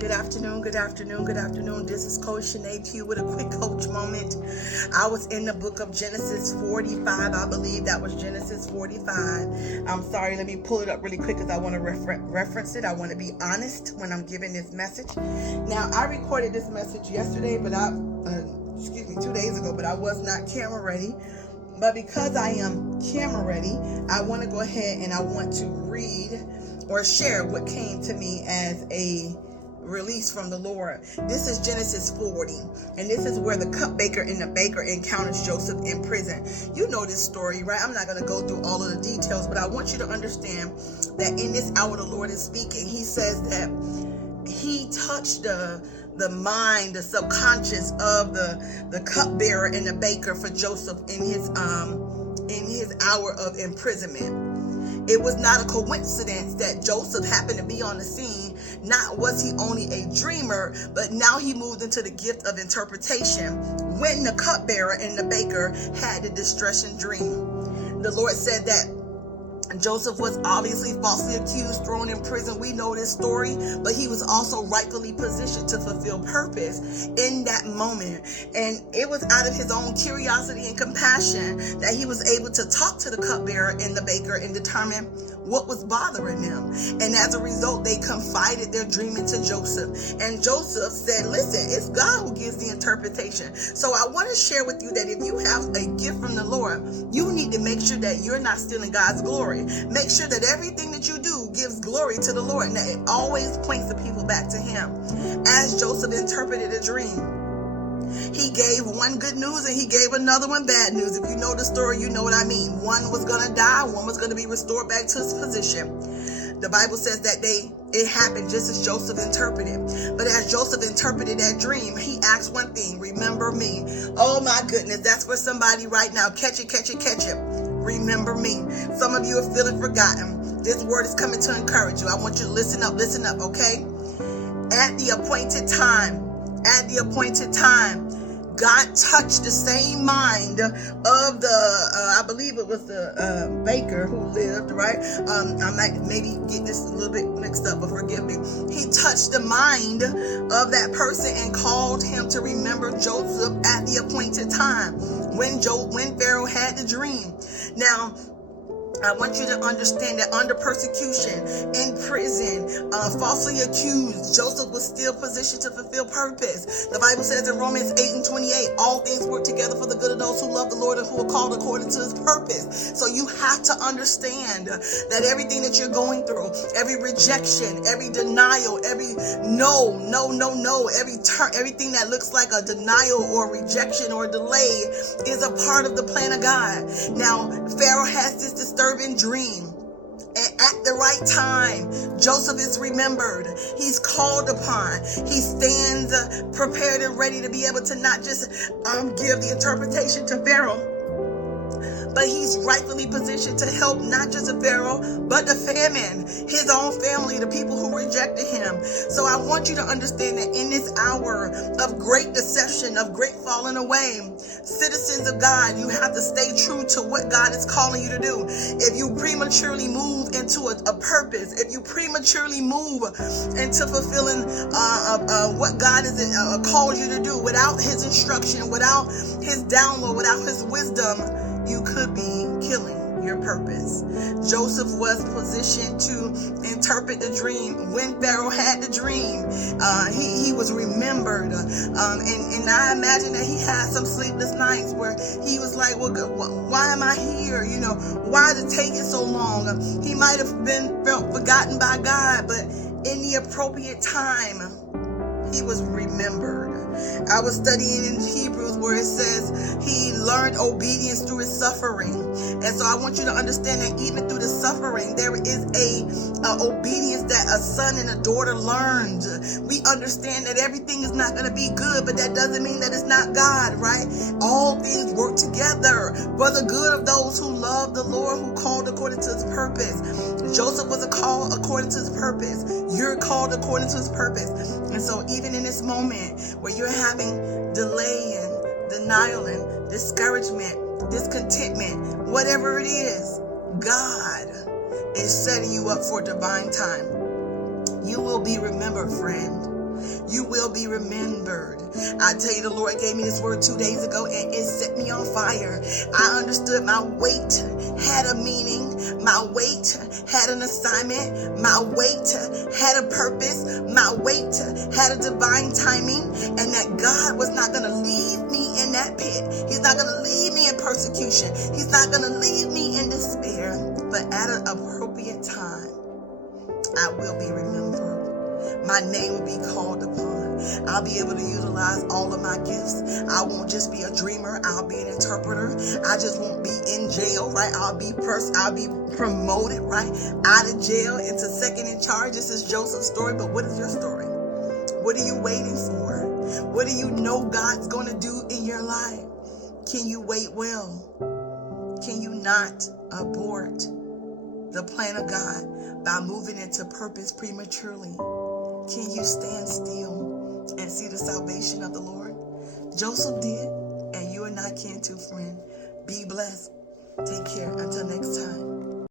Good afternoon, good afternoon, good afternoon. This is Coach Shanae to you with a quick coach moment. I was in the book of Genesis 45. I believe that was Genesis 45. I'm sorry, let me pull it up really quick because I want to reference it. I want to be honest when I'm giving this message. Now, I recorded this message yesterday, but 2 days ago, but I was not camera ready. But because I am camera ready, I want to go ahead and I want to read or share what came to me as a release from the Lord. This is Genesis 40, and this is where the cupbearer and the baker encounters Joseph in prison. You know this story, right? I'm not going to go through all of the details, but I want you to understand that in this hour the Lord is speaking. He says that he touched the mind, the subconscious of the cupbearer and the baker for Joseph in his hour of imprisonment. It was not a coincidence that Joseph happened to be on the scene. Not was he only a dreamer, but now he moved into the gift of interpretation when the cupbearer and the baker had the distressing dream. The Lord said that Joseph was obviously falsely accused, thrown in prison. We know this story, but he was also rightfully positioned to fulfill purpose in that moment. And it was out of his own curiosity and compassion that he was able to talk to the cupbearer and the baker and determine what was bothering them. And as a result, they confided their dream into Joseph. And Joseph said, listen, it's God who gives the interpretation. So I want to share with you that if you have a gift from the Lord, you need to make sure that you're not stealing God's glory. Make sure that everything that you do gives glory to the Lord, and that it always points the people back to him. As Joseph interpreted a dream, he gave one good news and he gave another one bad news. If you know the story, you know what I mean. One was going to die, one was going to be restored back to his position. The Bible says that it happened just as Joseph interpreted. But as Joseph interpreted that dream, he asked one thing: remember me. Oh my goodness, that's for somebody right now. Catch it, catch it, catch it. Remember me. Some of you are feeling forgotten. This word is coming to encourage you. I want you to listen up, okay? At the appointed time, God touched the same mind of I believe it was the baker who lived, right? I might maybe get this a little bit mixed up, but forgive me. He touched the mind of that person and called him to remember Joseph at the appointed time when Pharaoh had the dream. Now, I want you to understand that under persecution, in prison, falsely accused, Joseph was still positioned to fulfill purpose. The Bible says in Romans 8:28, all things work together for the good of those who love the Lord and who are called according to his purpose. So you have to understand that everything that you're going through, every rejection, every denial, every no, everything that looks like a denial or rejection or delay is a part of the plan of God. Now, Pharaoh has this disturbing dream, and at the right time, Joseph is remembered. He's called upon. He stands prepared and ready to be able to not just give the interpretation to Pharaoh, but he's rightfully positioned to help not just the Pharaoh, but the famine, his own family, the people who rejected him. So I want you to understand that in this hour of great deception, of great falling away, citizens of God, you have to stay true to what God is calling you to do. If you prematurely move into a purpose, if you prematurely move into fulfilling what God has called you to do without his instruction, without his download, without his wisdom, you could be killing your purpose. Joseph was positioned to interpret the dream. When Pharaoh had the dream, he was remembered. And I imagine that he had some sleepless nights where he was like, well, why am I here? You know, why is it taking so long? He might have felt forgotten by God, but in the appropriate time, he was remembered. I was studying in Hebrews where it says he learned obedience through his suffering. And so I want you to understand that even through the suffering, there is a obedience that a son and a daughter learned. We understand that everything is not going to be good, but that doesn't mean that it's not God, right? All things work together for the good of those who love the Lord, who called according to his purpose. Joseph was called according to his purpose. You're called according to his purpose. And so even in this moment where you're having delay and denial and discouragement, discontentment, whatever it is, God is setting you up for divine time. You will be remembered, friend. You will be remembered. I tell you, the Lord gave me this word 2 days ago, and it set me on fire. I understood my weight had a meaning. My weight had an assignment. My weight had a purpose. My weight had a divine timing, and that God was not going to leave me in that pit. He's not going to leave me in persecution. He's not going to leave me in despair. But at an appropriate time, I will be remembered. My name will be called upon. I'll be able to utilize all of my gifts. I won't just be a dreamer. I'll be an interpreter. I just won't be in jail, right? I'll be promoted, right? Out of jail into second in charge. This is Joseph's story, but what is your story? What are you waiting for? What do you know God's going to do in your life? Can you wait well? Can you not abort the plan of God by moving into purpose prematurely? Can you stand still and see the salvation of the Lord? Joseph did, and you and I can too, friend. Be blessed. Take care. Until next time.